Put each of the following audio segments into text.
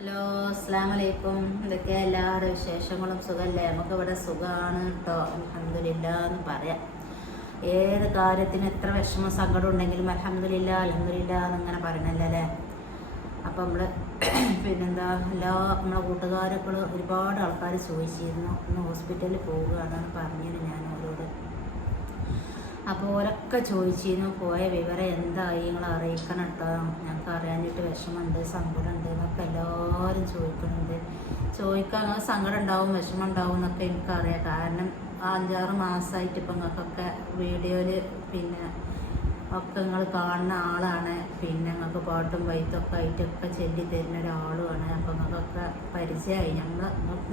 Hello, അസ്സലാമു അലൈക്കും. എന്തൊക്കെ എല്ലാവരുടെ വിശേഷങ്ങളും സുഖമല്ലേ? നമുക്ക് ഇവിടെ സുഖമാണ് കേട്ടോ, അൽഹംദുലില്ലാ എന്ന് പറയാം. ഏത് കാര്യത്തിന് എത്ര വിഷമം സങ്കടം ഉണ്ടെങ്കിലും അൽഹംദുലില്ലാ അൽഹംദുലില്ലാ എന്നിങ്ങനെ പറയണല്ലേ അല്ലേ? അപ്പം നമ്മൾ പിന്നെന്താ നമ്മളെ കൂട്ടുകാരൊക്കെ ഒരുപാട് ആൾക്കാർ ചോദിച്ചിരുന്നു, ഇന്ന് ഹോസ്പിറ്റലിൽ പോവുകയാണെന്ന് പറഞ്ഞിരുന്നു ഞാൻ അവരോട്. അപ്പോൾ ഓരൊക്കെ ചോദിച്ചിരുന്നു പോയ വിവരം എന്തായി, നിങ്ങൾ അറിയിക്കണം കേട്ടോ, ഞങ്ങൾക്ക് അറിയാനായിട്ട് വിഷമമുണ്ട് സങ്കടമുണ്ട് എന്നൊക്കെ എല്ലാവരും ചോദിക്കുന്നുണ്ട്. ചോദിക്കാൻ സങ്കടം ഉണ്ടാവും വിഷമം ഉണ്ടാവും എന്നൊക്കെ എനിക്കറിയാം. കാരണം 5-6 മാസമായിട്ട് ഇപ്പം നിങ്ങൾക്കൊക്കെ വീഡിയോയിൽ പിന്നെ ഒക്കെ നിങ്ങൾ കാണുന്ന ആളാണ്. പിന്നെ നിങ്ങൾക്ക് പാട്ടും വൈത്തൊക്കെ ആയിട്ടൊക്കെ ചൊല്ലി തരുന്ന ഒരാളുമാണ്. അപ്പം നിങ്ങൾക്കൊക്കെ പരിചയമായി.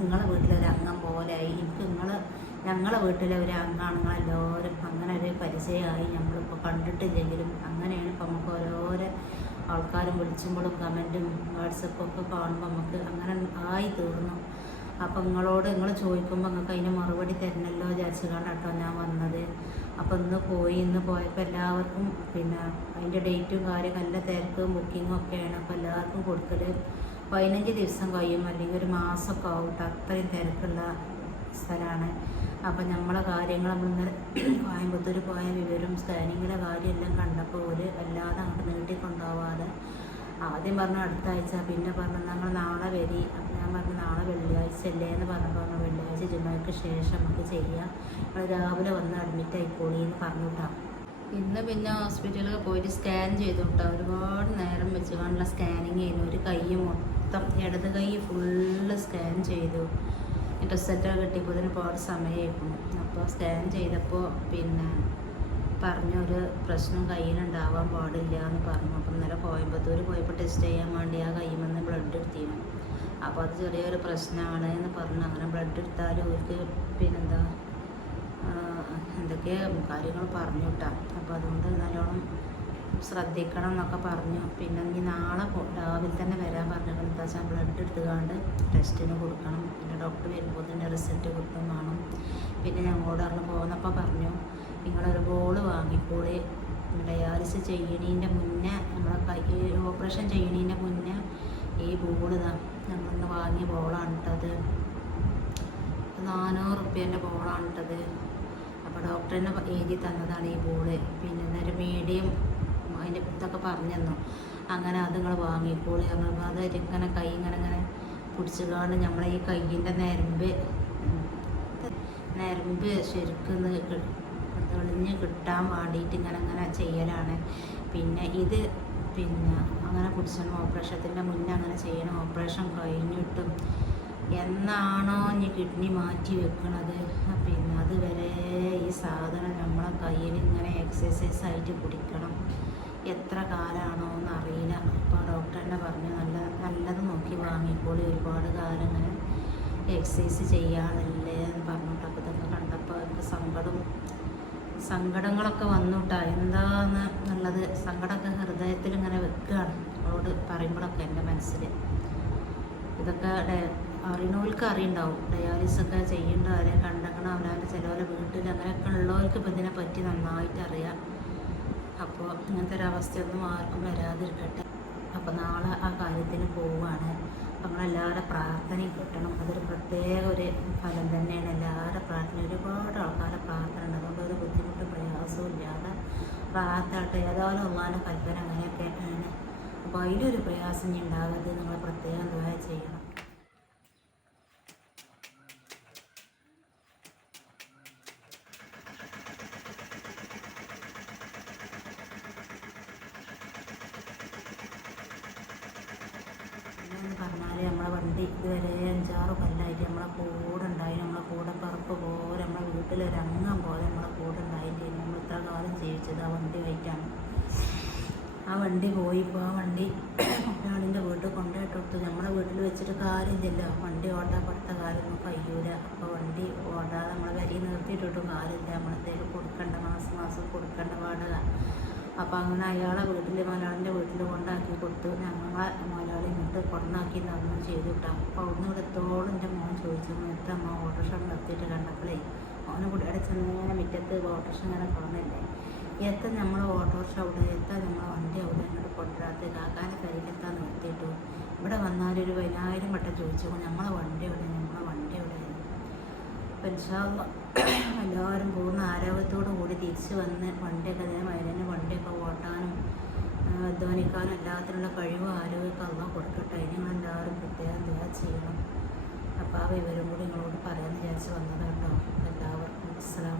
നിങ്ങളെ വീട്ടിലൊരു അംഗം പോലെയായി. എനിക്ക് ഞങ്ങളെ വീട്ടിലെ ഒരു അംഗമാണ് നിങ്ങളെല്ലാവരും. അങ്ങനെ ഒരു പരിചയമായി. നമ്മളിപ്പോൾ കണ്ടിട്ടില്ലെങ്കിലും അങ്ങനെയാണ്. ഇപ്പം നമുക്ക് ഓരോരോ ആൾക്കാരും വിളിച്ചുമ്പോഴും കമൻറ്റും വാട്സപ്പൊക്കെ കാണുമ്പോൾ നമുക്ക് അങ്ങനെ ആയി തീർന്നു. അപ്പം നിങ്ങൾ ചോദിക്കുമ്പോൾ നിങ്ങൾക്ക് അതിന് മറുപടി തരണമല്ലോ വിചാരിച്ചുകൊണ്ടാണ് കേട്ടോ ഞാൻ വന്നത്. അപ്പം ഇന്ന് പോയപ്പോൾ എല്ലാവർക്കും പിന്നെ അതിൻ്റെ ഡേറ്റും കാര്യം നല്ല തിരക്കും ബുക്കിങ്ങും ഒക്കെയാണ്. അപ്പോൾ എല്ലാവർക്കും കൊടുക്കൽ 15 ദിവസം കഴിയും, അല്ലെങ്കിൽ ഒരു മാസമൊക്കെ ആവും. അത്രയും തിരക്കുള്ള സ്ഥലമാണ്. അപ്പം നമ്മളെ കാര്യങ്ങൾ നമ്മളിങ്ങനെ കോയമ്പത്തൂർ പോയ വിവരം സ്കാനിങ്ങിലെ കാര്യമെല്ലാം കണ്ടപ്പോൾ ഒരു അല്ലാതെ അങ്ങോട്ട് നീട്ടിക്കൊണ്ടുപോവാതെ ആദ്യം പറഞ്ഞു അടുത്ത ആഴ്ച, പിന്നെ പറഞ്ഞു ഞങ്ങൾ നാളെ വരി. അപ്പം ഞാൻ പറഞ്ഞു നാളെ വെള്ളിയാഴ്ച അല്ലേ എന്ന് പറഞ്ഞപ്പോൾ വെള്ളിയാഴ്ച ജുമയ്ക്ക് ശേഷം നമുക്ക് ചെയ്യാം, നമ്മൾ രാവിലെ വന്ന് അഡ്മിറ്റ് ആയിക്കോളി എന്ന് പറഞ്ഞു കേട്ടോ. ഇന്ന് പിന്നെ ഹോസ്പിറ്റലിൽ പോയിട്ട് സ്കാൻ ചെയ്തു കേട്ടോ. ഒരുപാട് നേരം വെച്ച് കണ്ടുള്ള സ്കാനിങ് ചെയ്യുന്നു. ഒരു കൈ മൊത്തം ഇടത് കൈ ഫുള്ള് സ്കാൻ ചെയ്തു. റിസൾട്ടൊക്കെ കിട്ടിയപ്പോൾ ഒരുപാട് സമയമായിരുന്നു. അപ്പോൾ സ്കാൻ ചെയ്തപ്പോൾ പിന്നെ പറഞ്ഞൊരു പ്രശ്നം കയ്യിലുണ്ടാവാൻ പാടില്ല എന്ന് പറഞ്ഞു. അപ്പം ഇന്നലെ കോയമ്പത്തൂർ പോയപ്പോൾ ടെസ്റ്റ് ചെയ്യാൻ വേണ്ടി ആ കയ്യുമെന്ന് ബ്ലഡ് എടുത്തിരുന്നു. അപ്പോൾ അത് ചെറിയൊരു പ്രശ്നമാണ് എന്ന് പറഞ്ഞു. അങ്ങനെ ബ്ലഡ് എടുത്താൽ അവർക്ക് പിന്നെന്താ എന്തൊക്കെ കാര്യങ്ങൾ പറഞ്ഞു കിട്ടാം. അപ്പോൾ അതുകൊണ്ട് നല്ലോണം ശ്രദ്ധിക്കണം എന്നൊക്കെ പറഞ്ഞു. പിന്നെ ഇനി നാളെ രാവിലെ തന്നെ വരാൻ പറഞ്ഞു. എന്താ വെച്ചാൽ ബ്ലഡ് എടുത്തുകൊണ്ട് ടെസ്റ്റിന് കൊടുക്കണം. പിന്നെ ഡോക്ടർ വരുമ്പോൾ ഇതിൻ്റെ റിസൾട്ട് കൊടുക്കും വേണം. പിന്നെ ഞങ്ങളോട് പോകുന്നപ്പോൾ പറഞ്ഞു നിങ്ങളൊരു ബോൾ വാങ്ങിക്കോളി, ഡയാലിസിസ് ചെയ്യണതിൻ്റെ മുന്നേ നമ്മളെ കൈ ഓപ്പറേഷൻ ചെയ്യണതിൻ്റെ മുന്നേ ഈ ബോൾ ഞങ്ങളിന്ന് വാങ്ങിയ ബോളാണ് ഇട്ടത്. 400 റുപ്യേൻ്റെ ബോളാണ് ഇട്ടത്. അപ്പോൾ ഡോക്ടറിനെ എഴുതി തന്നതാണ് ഈ ബോള്. പിന്നെ ഒരു മീഡിയം അതിൻ്റെ ഇതൊക്കെ പറഞ്ഞു തന്നു. അങ്ങനെ അത് നിങ്ങൾ വാങ്ങിക്കോളി. അത് ഇങ്ങനെ കൈ ഇങ്ങനെ പിടിച്ചുകൊണ്ട് നമ്മളെ ഈ കയ്യിൻ്റെ നരമ്പ് ശരിക്കും തെളിഞ്ഞ് കിട്ടാൻ വേണ്ടിയിട്ട് ഇങ്ങനെ ചെയ്യലാണ്. പിന്നെ ഇത് പിന്നെ അങ്ങനെ പിടിച്ചണം. ഓപ്പറേഷത്തിൻ്റെ മുന്നേ അങ്ങനെ ചെയ്യണം. ഓപ്പറേഷൻ കഴിഞ്ഞിട്ടും എന്നാണോ ഇനി കിഡ്നി മാറ്റി വെക്കണത് പിന്നെ അതുവരെ ഈ സാധനം നമ്മളെ കയ്യിൽ ഇങ്ങനെ എക്സസൈസ് ആയിട്ട് പിടിക്കണം. എത്ര കാലമാണോ എന്നറിയില്ല. അപ്പോൾ ഡോക്ടർ തന്നെ പറഞ്ഞു നല്ലത് നോക്കി വാങ്ങിക്കോളി, ഒരുപാട് കാലം ഇങ്ങനെ എക്സസൈസ് ചെയ്യാനല്ലേ എന്ന് പറഞ്ഞിട്ട്. അപ്പോൾ ഇതൊക്കെ കണ്ടപ്പോൾ എനിക്ക് സങ്കടങ്ങളൊക്കെ വന്നുട്ടാ. എന്താണെന്നുള്ളത് സങ്കടമൊക്കെ ഹൃദയത്തിൽ ഇങ്ങനെ വെക്കുകയാണ് അവളോട് പറയുമ്പോഴൊക്കെ എൻ്റെ മനസ്സിൽ. ഇതൊക്കെ അറിയണവർക്ക് അറിയുണ്ടാവും. ഡയാലിസൊക്കെ ചെയ്യേണ്ട ആരെയും കണ്ടെക്കണം അവനവൻ്റെ ചിലവരെ വീട്ടിൽ അങ്ങനെയൊക്കെ ഉള്ളവർക്ക് ഇപ്പം ഇതിനെ പറ്റി നന്നായിട്ട് അറിയാം. അപ്പോൾ ഇങ്ങനത്തെ ഒരവസ്ഥയൊന്നും ആർക്കും വരാതിരിക്കട്ടെ. അപ്പോൾ നാളെ ആ കാര്യത്തിന് പോവുകയാണ്. നമ്മളെല്ലാവരുടെ പ്രാർത്ഥനയും കിട്ടണം. അതൊരു പ്രത്യേക ഒരു ഫലം തന്നെയാണ്. എല്ലാവരുടെ പ്രാർത്ഥന, ഒരുപാട് ആൾക്കാരുടെ പ്രാർത്ഥന ഉണ്ട്. അതുകൊണ്ട് ഒരു ബുദ്ധിമുട്ടും പ്രയാസവും ഇല്ലാതെ പ്രാർത്ഥനട്ടെ. ഏതായാലും അള്ളാൻ്റെ കൽപ്പന അങ്ങനെയൊക്കെ ആണ്. അപ്പോൾ അതിലൊരു പ്രയാസം ഇനി ഉണ്ടാകരുത്. നിങ്ങൾ പ്രത്യേകം ദുആ ചെയ്യണം. എന്ന് പറഞ്ഞാൽ നമ്മളെ വണ്ടി ഇതുവരെ 5-6 കൊല്ലമായിട്ട് നമ്മളെ കൂടെ ഉണ്ടായി. നമ്മളെ കൂടെ പറപ്പ് പോലെ നമ്മളെ വീട്ടിലൊരംഗം പോലെ നമ്മളെ കൂടെ ഉണ്ടായിട്ട് നമ്മൾ ഇത്ര കാലം ജീവിച്ചത് ആ വണ്ടി ആയിട്ടാണ്. ആ വണ്ടി പോയിപ്പോൾ ആ വണ്ടി ഒരാളിൻ്റെ വീട്ടിൽ കൊണ്ടുപോയിട്ട് കൊടുത്തു. നമ്മളെ വീട്ടിൽ വെച്ചിട്ട് കാര്യമില്ലല്ലോ. വണ്ടി ഓട്ടാപ്പെടുത്ത കാര്യമൊന്നും കഴിയൂല. അപ്പോൾ വണ്ടി ഓടാതെ നമ്മളെ വരി നിർത്തിയിട്ടിട്ടും കാര്യമില്ല. നമ്മളെന്തെങ്കിലും കൊടുക്കേണ്ട മാസം കൊടുക്കേണ്ട വാടക. അപ്പോൾ അങ്ങനെ അയാളെ വീട്ടിൽ മലയാളിൻ്റെ വീട്ടിൽ കൊണ്ടാക്കി കൊടുത്തു. ഞങ്ങളെ മലയാളി ഇങ്ങോട്ട് കൊണ്ടാക്കി നടന്നു ചെയ്തു കിട്ടാം. അപ്പോൾ അവിടുന്ന് ഇവിടെ എത്തോളം എൻ്റെ മോൻ ചോദിച്ചു എത്ര അമ്മ ഓട്ടോറിക്ഷ നിർത്തിയിട്ട് കണ്ടപ്പോഴേ മോനെ കൂടി അവിടെ ചെന്നങ്ങനെ മുറ്റത്ത് ഓട്ടോറിക്ഷ ഇങ്ങനെ കാണുന്നില്ലേ, എത്ര നമ്മളെ ഓട്ടോറിക്ഷ അവിടെ, എത്ര നമ്മളെ വണ്ടി അവിടെ ഇങ്ങോട്ട് കൊണ്ടുവരാത്ത കാക്കാൻ്റെ കരിയിലെത്താൻ നിർത്തിയിട്ടു ഇവിടെ വന്നാലൊരു 10,000 വട്ടം ചോദിച്ചു നമ്മളെ വണ്ടി എവിടെ, നമ്മളെ വണ്ടി എവിടെയാണ്. അപ്പം ഇൻഷാ അല്ലാഹ് എല്ലാവരും പൂർണ്ണ ആരോഗ്യത്തോടു കൂടി തിരിച്ച് വന്ന് വണ്ടിയൊക്കെ അതേമാതിരി വണ്ടിയൊക്കെ ഓട്ടാനും അധ്വാനിക്കാനും എല്ലാത്തിനുള്ള കഴിവും ആരോഗ്യമൊക്കെ അള്ളാഹ് കൊടുക്കട്ടെ. അതിന് നിങ്ങളെല്ലാവരും പ്രത്യേകം ദുആ ചെയ്യണം. അപ്പോൾ ആ വിവരം കൂടി നിങ്ങളോട് പറയാമെന്ന് വിചാരിച്ച് വന്നതാണ് കേട്ടോ. എല്ലാവർക്കും അസ്സലാമു